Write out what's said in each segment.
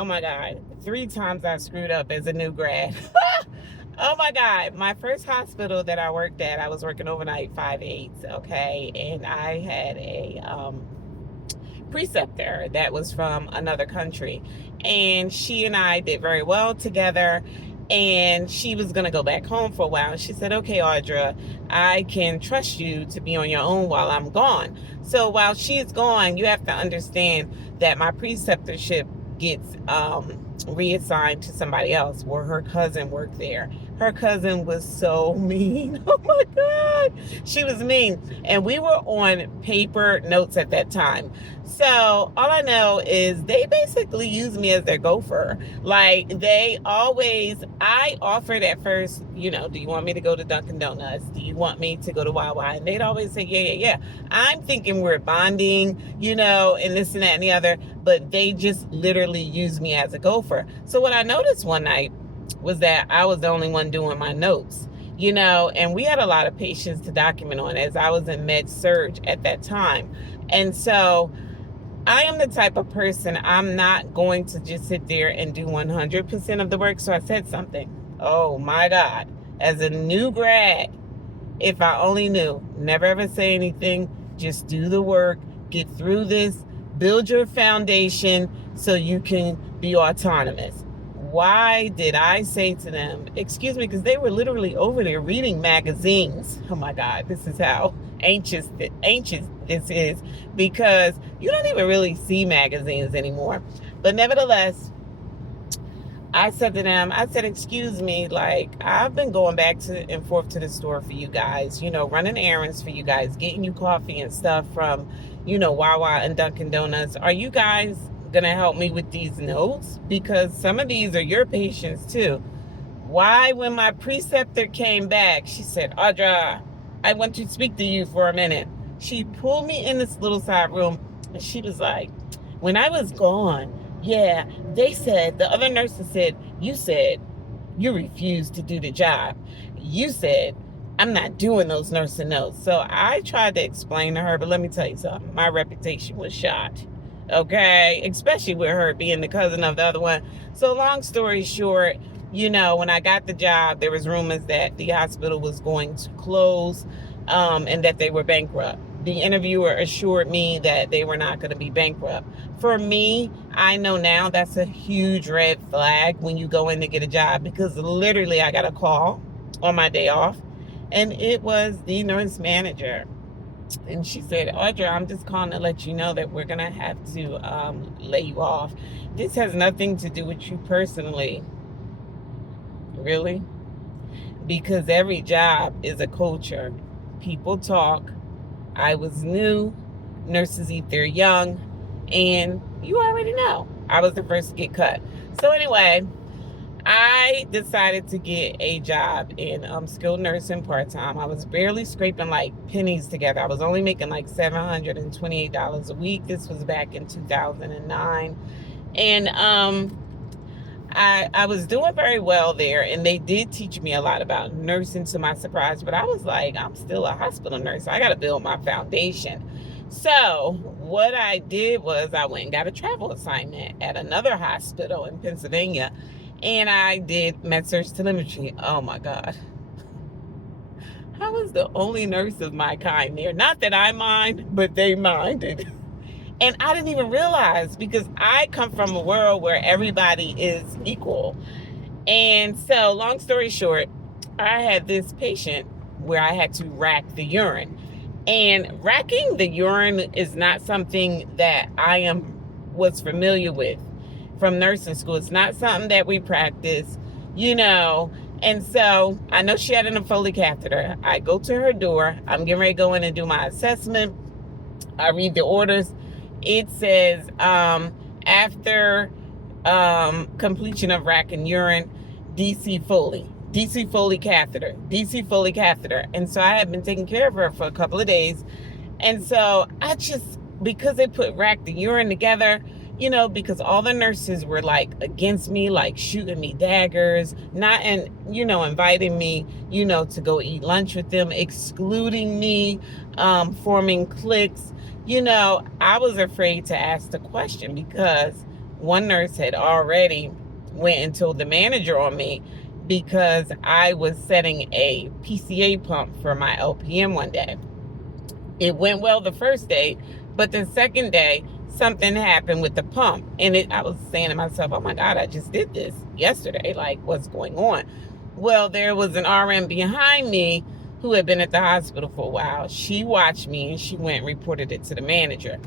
Oh my God. 3 times I screwed up as a new grad. Oh my God. My first hospital that I worked at, I was working overnight 5/8, okay? And I had a preceptor that was from another country. And she and I did very well together. And she was going to go back home for a while. And she said, okay, Audra, I can trust you to be on your own while I'm gone. So while she's gone, you have to understand that my preceptorship gets reassigned to somebody else where her cousin worked there. Her cousin was so mean. Oh my God. She was mean. And we were on paper notes at that time. So all I know is they basically use me as their gopher. Like I offered at first, do you want me to go to Dunkin' Donuts? Do you want me to go to Wawa? And they'd always say, yeah. I'm thinking we're bonding, and this and that and the other, but they just literally use me as a gopher. So what I noticed one night was that I was the only one doing my notes. And we had a lot of patients to document on as I was in med surg at that time. And so I am the type of person, I'm not going to just sit there and do 100% of the work. So I said something. Oh my God. As a new grad, if I only knew, never ever say anything, just do the work, get through this, build your foundation so you can be autonomous. Why did I say to them, excuse me, because they were literally over there reading magazines. Oh my God, this is how ancient this is, because you don't even really see magazines anymore. But nevertheless, I said to them, excuse me, like, I've been going back and forth to the store for you guys, running errands for you guys, getting you coffee and stuff from, Wawa and Dunkin' Donuts. Are you guys going to help me with these notes? Because some of these are your patients too. Why, when my preceptor came back, she said, Audra, I want to speak to you for a minute. She pulled me in this little side room and she was like, when I was gone, yeah, the other nurses said you refused to do the job. You said, I'm not doing those nursing notes. So I tried to explain to her, but let me tell you something. My reputation was shot. Okay. Especially with her being the cousin of the other one. So long story short, when I got the job, there was rumors that the hospital was going to close, and that they were bankrupt. The interviewer assured me that they were not going to be bankrupt. For me, I know now that's a huge red flag when you go in to get a job, because literally I got a call on my day off and it was the nurse manager. And she said, Audra, I'm just calling to let you know that we're going to have to lay you off. This has nothing to do with you personally. Really? Because every job is a culture. People talk. I was new. Nurses eat their young. And you already know. I was the first to get cut. So anyway, I decided to get a job in skilled nursing part-time. I was barely scraping like pennies together. I was only making like $728 a week. This was back in 2009. And I was doing very well there, and they did teach me a lot about nursing, to my surprise, but I was like, I'm still a hospital nurse. I got to build my foundation. So what I did was I went and got a travel assignment at another hospital in Pennsylvania, and I did med-surg telemetry. Oh my God. I was the only nurse of my kind there. Not that I mind, but they minded. And I didn't even realize, because I come from a world where everybody is equal. And so, long story short, I had this patient where I had to rack the urine. And racking the urine is not something that was familiar with from nursing school. It's not something that we practice, And so I know she had an Foley catheter. I go to her door. I'm getting ready to go in and do my assessment. I read the orders. It says, after completion of rack and urine, DC Foley catheter. And so I had been taking care of her for a couple of days. And so because they put rack the urine together, because all the nurses were like against me, like shooting me daggers, inviting me, to go eat lunch with them, excluding me, forming cliques. I was afraid to ask the question, because one nurse had already went and told the manager on me because I was setting a PCA pump for my LPN one day. It went well the first day, but the second day, something happened with the pump. And I was saying to myself, oh my God, I just did this yesterday. Like, what's going on? Well, there was an RN behind me who had been at the hospital for a while. She watched me and she went and reported it to the manager.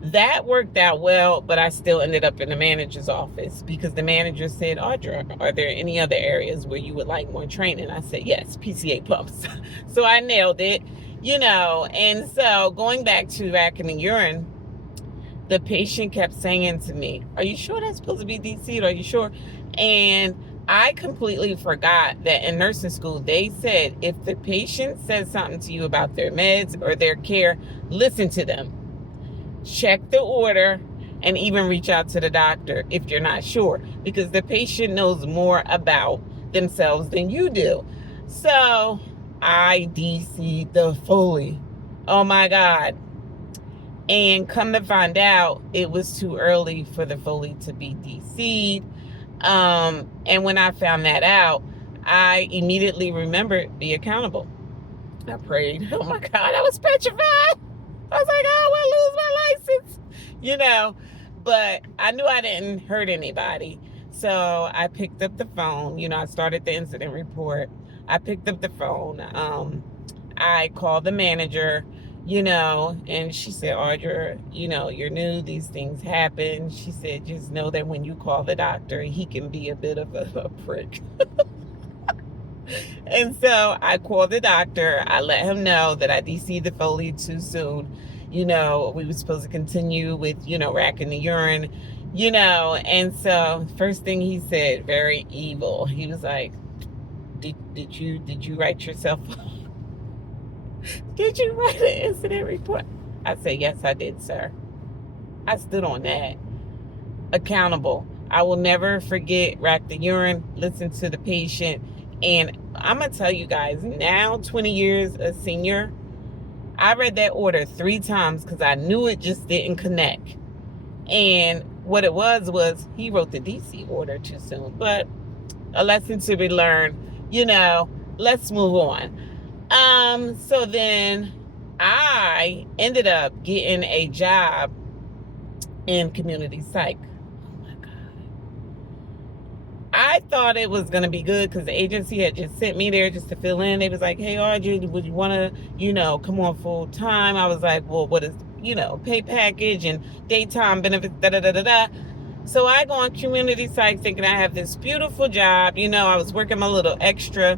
That worked out well, but I still ended up in the manager's office because the manager said, Audra, are there any other areas where you would like more training? I said, yes, PCA pumps. So I nailed it, and so going back to vacuum and urine, the patient kept saying to me, are you sure that's supposed to be DC'd? Are you sure? And I completely forgot that in nursing school, they said if the patient says something to you about their meds or their care, listen to them. Check the order and even reach out to the doctor if you're not sure, because the patient knows more about themselves than you do. So I DC'd the Foley. Oh my God. And come to find out, it was too early for the Foley to be DC'd. And when I found that out, I immediately remembered, be accountable. I prayed. Oh my God, I was petrified. I was like, oh, I will lose my license, but I knew I didn't hurt anybody. So I picked up the phone, I started the incident report. I picked up the phone. I called the manager, and she said, Audra, you're new, these things happen. She said, just know that when you call the doctor, he can be a bit of a prick. And so I called the doctor. I let him know that I DC'd the Foley too soon. We were supposed to continue with, racking the urine, and so first thing he said, very evil. He was like, did you write yourself? Did you write an incident report? I said, yes, I did, sir. I stood on that. Accountable. I will never forget, rack the urine, listen to the patient. And I'm going to tell you guys, now 20 years a senior, I read that order 3 times because I knew it just didn't connect. And what it was he wrote the DC order too soon. But a lesson to be learned, let's move on. So then I ended up getting a job in community psych. I thought it was going to be good because the agency had just sent me there just to fill in. They was like, hey, Audrey, would you want to, come on full time? I was like, well, what is, pay package and daytime benefits, da-da-da-da-da. So I go on community psych thinking I have this beautiful job. I was working my little extra,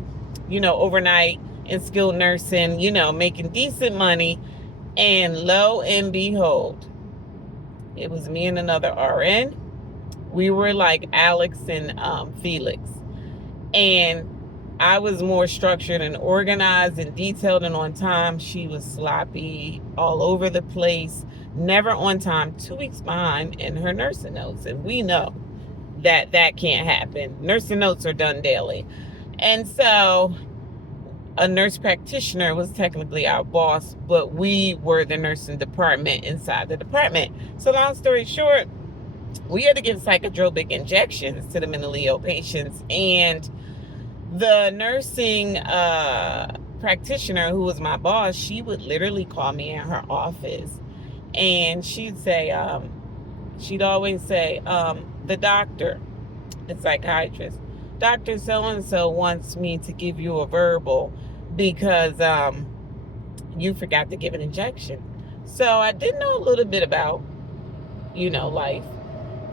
overnight in skilled nursing, making decent money. And lo and behold, it was me and another RN. We were like Alex and Felix. And I was more structured and organized and detailed and on time. She was sloppy, all over the place, never on time, 2 weeks behind in her nursing notes. And we know that that can't happen. Nursing notes are done daily. And so a nurse practitioner was technically our boss, but we were the nursing department inside the department. So long story short, we had to give psychotropic injections to the mentally ill patients. And the nursing practitioner who was my boss, she would literally call me in her office. And she'd say, she'd always say, the doctor, the psychiatrist, Dr. So-and-so wants me to give you a verbal because you forgot to give an injection. So I did know a little bit about, life.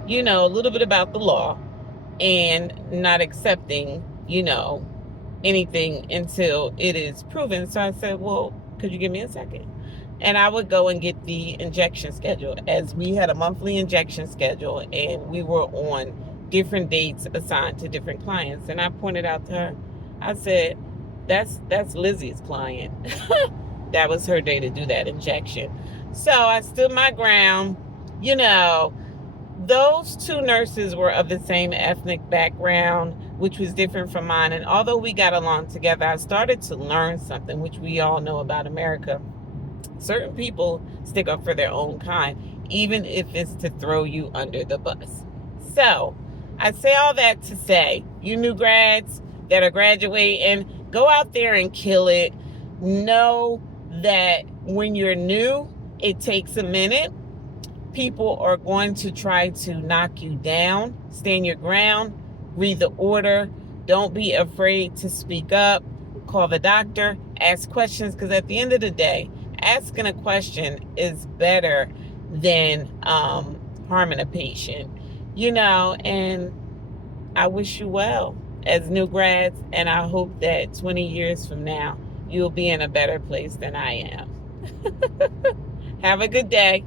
A little bit about the law and not accepting, anything until it is proven. So I said, well, could you give me a second? And I would go and get the injection schedule, as we had a monthly injection schedule and we were on different dates assigned to different clients. And I pointed out to her, I said, that's Lizzie's client. That was her day to do that injection. So I stood my ground, Those 2 nurses were of the same ethnic background, which was different from mine. And although we got along together, I started to learn something, which we all know about America. Certain people stick up for their own kind. even if it's to throw you under the bus. So I say all that to say, you new grads that are graduating, go out there and kill it. Know that when you're new, it takes a minute. People are going to try to knock you down. Stand your ground. Read the order. Don't be afraid to speak up. Call the doctor. Ask questions, because at the end of the day, asking a question is better than harming a patient. And I wish you well as new grads, and I hope that 20 years from now, you'll be in a better place than I am. Have a good day.